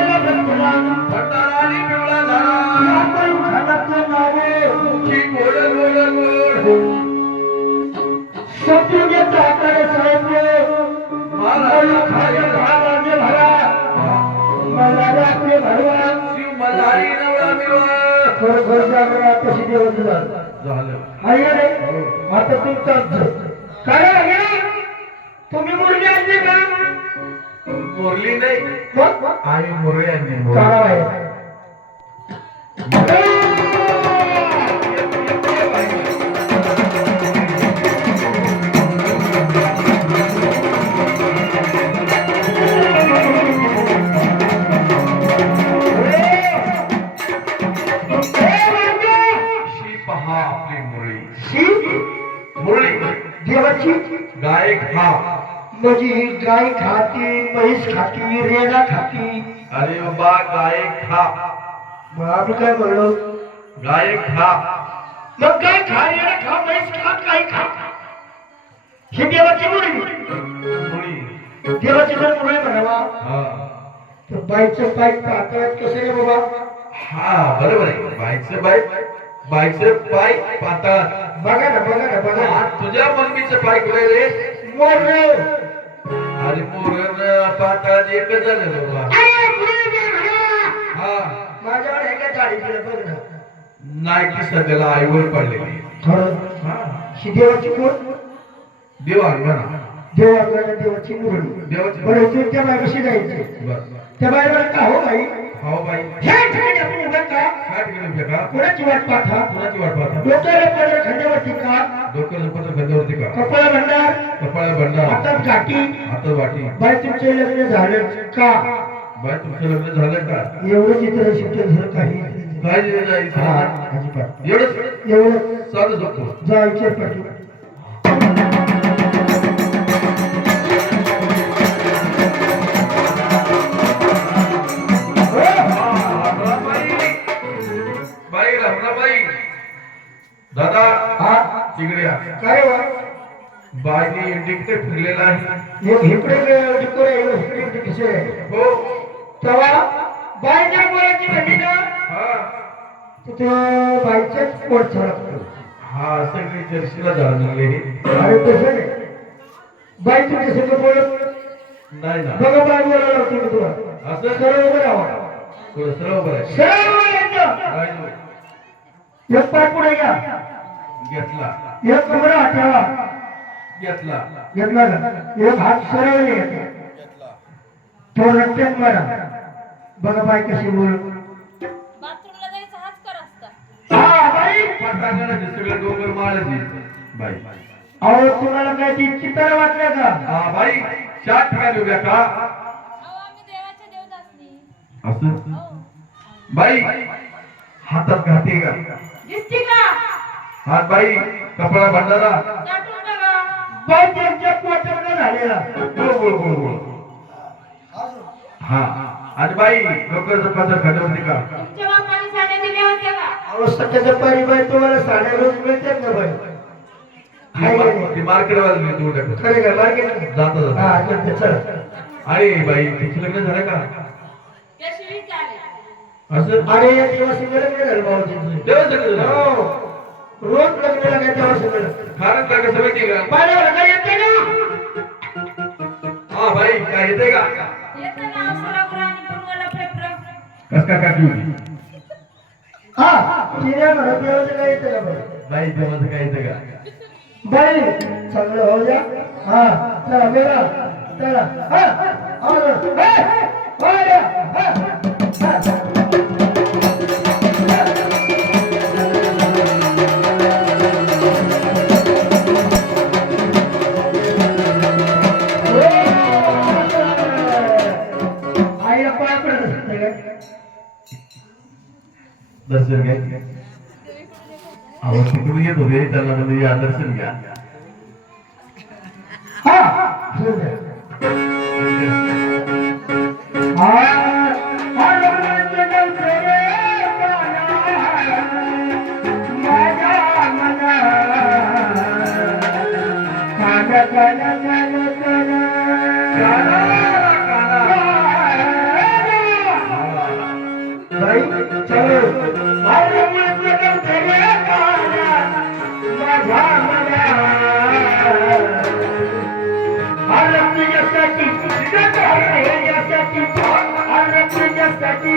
भंडाराने पिवळा झाला मुखी गोड गोड गोड सत्युगे ताकडे साहेब महाराज महाराज भरा महाराज भगवान शिव मल्हारी नवळा मिळवा खरोखर जागरण कशी देवाचं झालं आहे रे आता तुमचं काय आहे तुम्ही मुरली आणली का मुरली नाही मग आणि मुरळी आणली काय आहे देवाची गाय खा म्हणजे गाय खाती म्हैस खाती रेडा खाती अरे बाबा गाय खा मग आम्ही काय म्हणलो गाय खा मग गाय खा रेडा खा म्हैस खा गाय खा ही देवाची मुली मुळी देवाची जर मुली म्हणावा हा तर बाईचं पाय पातळात कसं रे बाबा हा बरोबर आहे बाईचं पाय पाताळ बघा ना बघा आज तुझ्या मम्मीचं पाय कुठे रे मोर अरे मोरण पाताळ एकच झालं बाबा हा माझ्यावर हे काय गाडी केलं बघ ना नाही की सध्याला आईवर पडलेली खरं हा ही देवाची कोण देव अंगणा देवाची मुली देवाची बरं तू त्या बायपाशी जायचे बस त्या बायला का हो बाई हो बाई ह्या ठिकाणी आपण उभं का काय ठिकाणी उभे का कोणाची वाट पाहता कोणाची वाट पाहता डोक्याला पदर खांद्यावरती का डोक्याला पत्र गंधावरती का कपाळ भंडार कपाळा भंडार हातात काठी हातात वाटी बाई तुमचे लग्न झालं का बाई तुमचं लग्न झालं का एवढं चित्र शिक्षण झालं काही काय नाही हा, अजिबात एवढंच एवढं चालू शकतो जायचे पाठी बाई रमणाबाई दादा हा तिकडे या काय वा बाईने इंडिकेटर फिरलेला आहे एक इकडे इकडे कसे हो तेव्हा बाईच्या बोलायची घडी ना हा तिथे बाईच्याच पोट झळकतो हा सगळी जर्शीला जाणले अरे तसं नाही बाई तुझ्या सगळं बोलत नाही ना बघा बाई बोलायला तुम्ही तुला असं सरळ उभं राहा थोडं सरळ बरं आहे सरळ उभं राहायचं काय नाही. एक पाय पुढे घ्या घेतला एक कमरा हटावा घेतला घेतला का एक हात सरळ घ्या तो रट्ट्यात मारा बघा बाई कशी बोल बाथरूमला जायचं हाच कर असता हा बाई पटांगणाचे सगळे डोंगर मारायचे बाई अहो तुम्हाला काय ती चित्र वाटलं का हा बाई चार ठिकाणी उभ्या का अहो आम्ही देवाच्या देवदासनी असं हो बाई हातात घाते का दिसती का हात बाई कपडा भंडारा दाटून बघा बाई त्यांच्या पोटावर झालेला बोल बोल बोल बोल हा आणि बाई डोक्याचं पदर खाल्यावरती का तुमच्या बापाने साड्या दिल्या होत्या का अहो सध्याच्या पारी बाई तुम्हाला साड्या रोज मिळतात ना बाई हाय का नाही? ती मार्केटवाला मी तू टाकतो खरे का मार्केट जाता हा जाता करते चल आणि बाई तुमचं लग्न झालं का त्याशिवाय चालेल असं अरे या दिवशी लग्न झालं भाऊजी देवाचं लग्न झालं. हो रोज लग्न लागायचं तेव्हा सगळं कारण का कसं माहिती का पाण्यावर काय येते ना हा बाई काय येते का येतं ना अवसरावर आणि पूर्वाला प्रेम कस का काकी होती हा तिने म्हणत देवाचं काय येतं का बाई बाई देवाचं काय येतं का बाई चांगलं हो द्या हा चला मेरा चला हा आईला पाय पडत असते का दर्शन घ्या अहो तिकडून येत होते त्यांना म्हणजे या दर्शन घ्या हा बाई चलो अरे मुझे तेरे काना माझा मला अरे तुझ्यासाठी यासाठी अरे तुझ्यासाठी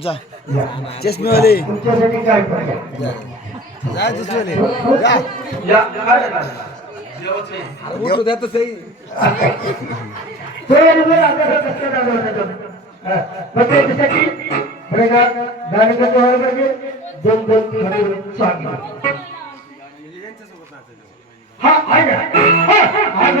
जा चष्मेवाले तुमच्यासाठी काय पाहिजे जा चष्मेवाले जा या काय उठू द्या तर सही दोन हा आहे आज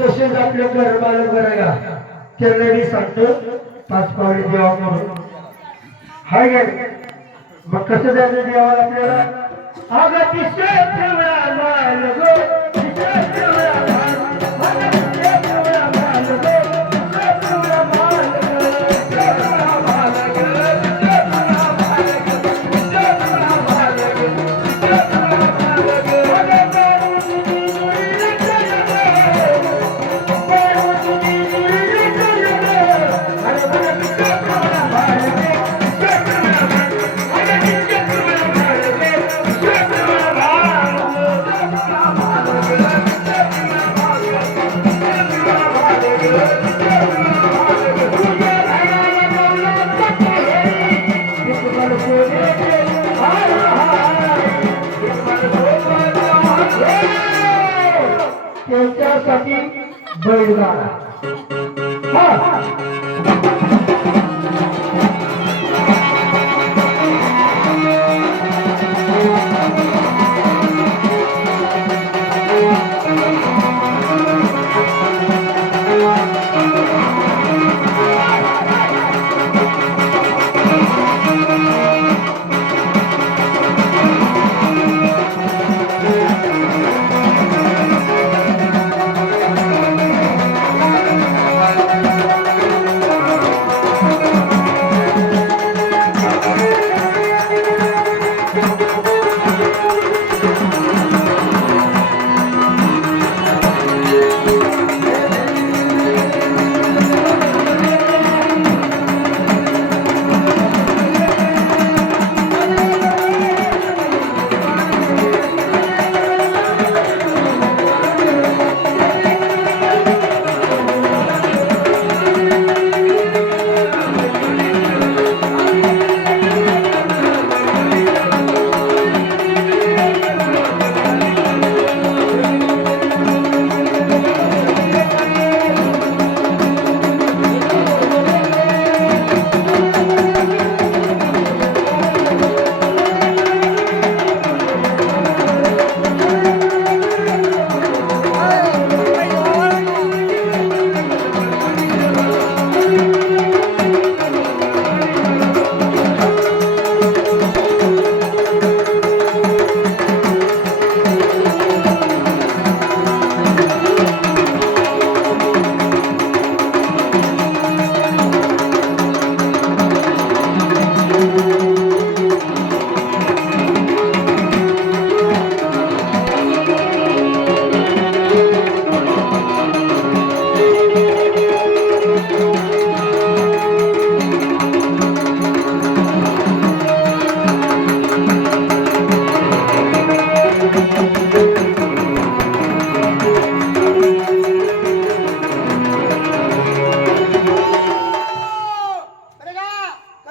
तसेच आपल्या घरमालक बरं का त्यांना सांगतो 5 पावले देवा म्हणून हाय काय मग कसं द्यायचं देवाला आपल्याला आगा तिसरे ठेवला माल गो तिसरे ठेवला माल तिसरे ठेवला माल गो तिसरे ठेवला माल त्यांच्यासाठी बैलगाडा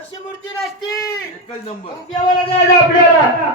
अशी मूर्ती नसती. एकच नंबर. देवाला जायला आपल्याला या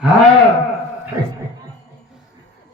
हा